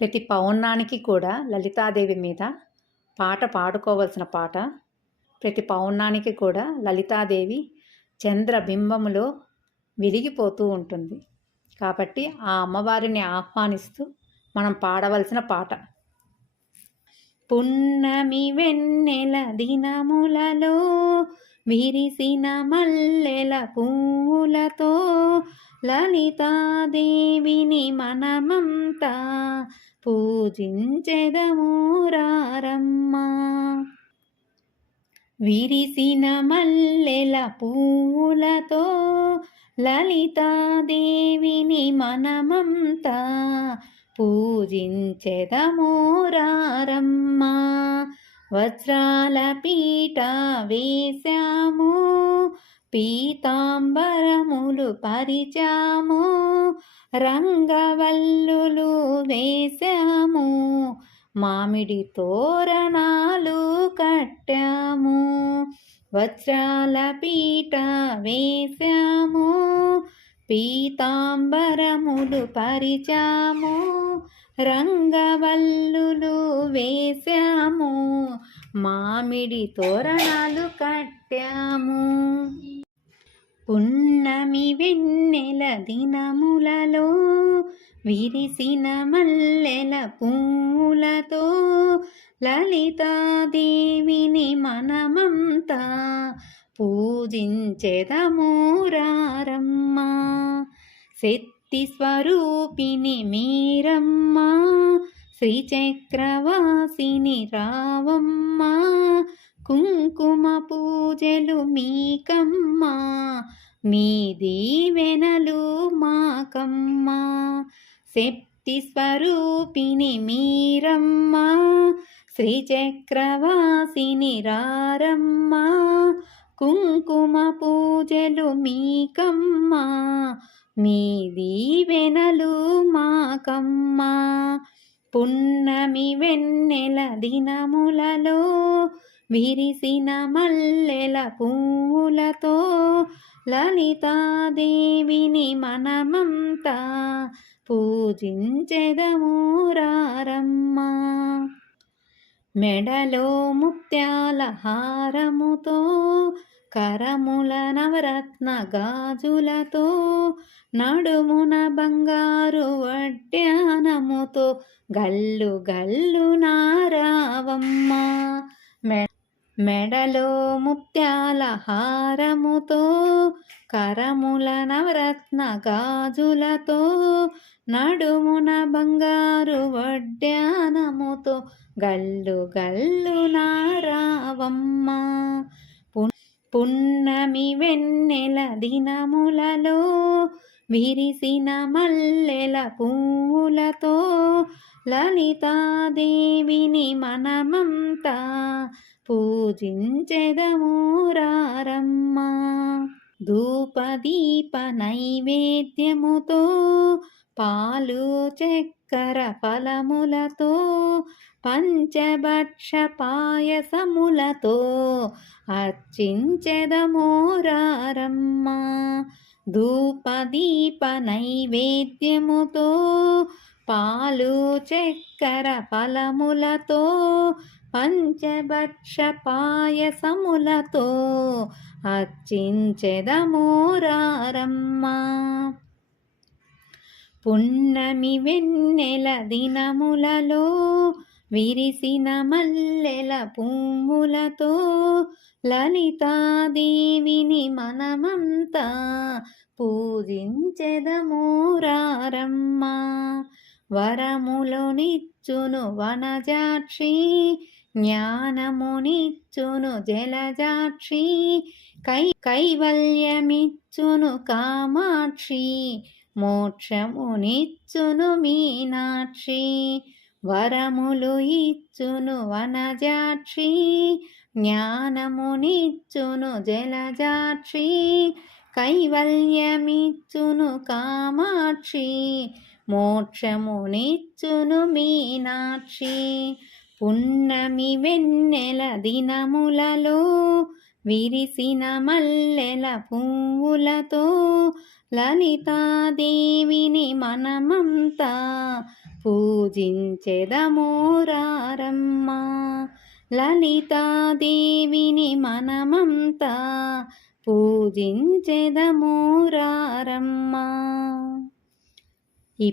ప్రతి పౌర్ణానికి కూడా లలితాదేవి మీద పాట పాడుకోవలసిన పాట. ప్రతి పౌర్ణానికి కూడా లలితాదేవి చంద్రబింబములో విరిగిపోతూ ఉంటుంది. కాబట్టి ఆ అమ్మవారిని ఆహ్వానిస్తూ మనం పాడవలసిన పాట. పున్నమి వెన్నెల దినములలో విరిసిన మల్లెల పువ్వులతో లలితాదేవిని మనమంతా పూజించెదము రారమ్మా. విరిసిన మల్లెల పువ్వులతో లలితాదేవిని మనమంతా పూజించెదము రారమ్మా. వజ్రాల పీట వేశాము, పీతాంబరములు పరిచాము, రంగవల్లులు వేశాము, మామిడి తోరణాలు కట్టాము. వజ్రాల పీట వేశాము, పీతాంబరములు పరిచాము, రంగవల్లులు వేశాము, మామిడి తోరణాలు కట్టాము. పున్నమి వెన్నెల దినములలో విరిసిన మల్లెల పువ్వులతో లలితాదేవిని మనమంతా పూజించెదము రారమ్మా. శక్తి స్వరూపిణి మీరమ్మ, శ్రీచక్రవాసిని రావమ్మ, కుంకుమ పూజలు మీకమ్మా, మీ దీవెనలు మాకమ్మా. శక్తి స్వరూపిణి మీరమ్మ, శ్రీచక్రవాసిని రారమ్మ, కుంకుమ పూజలు మీకమ్మా, మీ దీవెనలు మాకమ్మా. పున్నమి వెన్నెల దినములలో విరిసిన మల్లెల పువ్వులతో లలితాదేవిని మనమంతా పూజించెదము రారమ్మా. మెడలో ముత్యాల హారముతో, కరముల నవరత్న గాజులతో, నడుమున బంగారు వడ్డానముతో గల్లు గల్లు నారావమ్మ. మెడలో ముత్యాల హారముతో, కరముల నవరత్న గాజులతో, నడుమున బంగారు వడ్డానముతో గల్లు గల్లు నారావమ్మ. పున్నమి వెన్నెల దినములలో విరిసిన మల్లెల పువ్వులతో లలితాదేవిని మనమంతా పూజించెదము రారమ్మా. ధూపదీప నైవేద్యముతో, పాలు చక్కెర ఫలములతో, పంచభక్ష పాయసములతో అర్చించెదము రారమ్మా. ధూపదీప నైవేద్యముతో, పాలు చక్కెర ఫలములతో, పంచభక్ష పాయసములతో అర్చించెదము రారమ్మా. పున్నమి వెన్నెల దినములలో విరిసిన మల్లెల పువ్వులతో లలితాదేవిని మనమంతా పూజించెదము రారమ్మా. వరములనిచ్చును వనజాక్షి, జ్ఞానమునిచ్చును జలజాక్షి, కైవల్యమిచ్చును కామాక్షి, మోక్షమునిచ్చును మీనాక్షి. వరములు ఇచ్చును వనజాక్షి, జ్ఞానమునిచ్చును జలజాక్షి, కైవల్యమిచ్చును కామాక్షి, మోక్షమునిచ్చును మీనాక్షి. పున్నమి వెన్నెల దినములలో విరిసిన మల్లెల పువ్వులతో లలితాదేవిని మనమంతా పూజించెదమోరారమ్మా. లలితాదేవిని మనమంతా పూజించెదమోరారమ్మా. ఈ